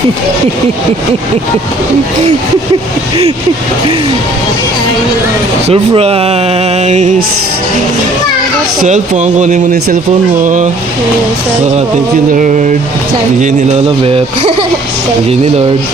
Surprise! Cellphone, kunin mo na yung cellphone mo. Oh, thank you, Lord. Bigay ni Lola Beth. Bigay ni Lord.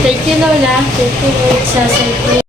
Thank you, Lola. Thank you, Lord, sa cellphone.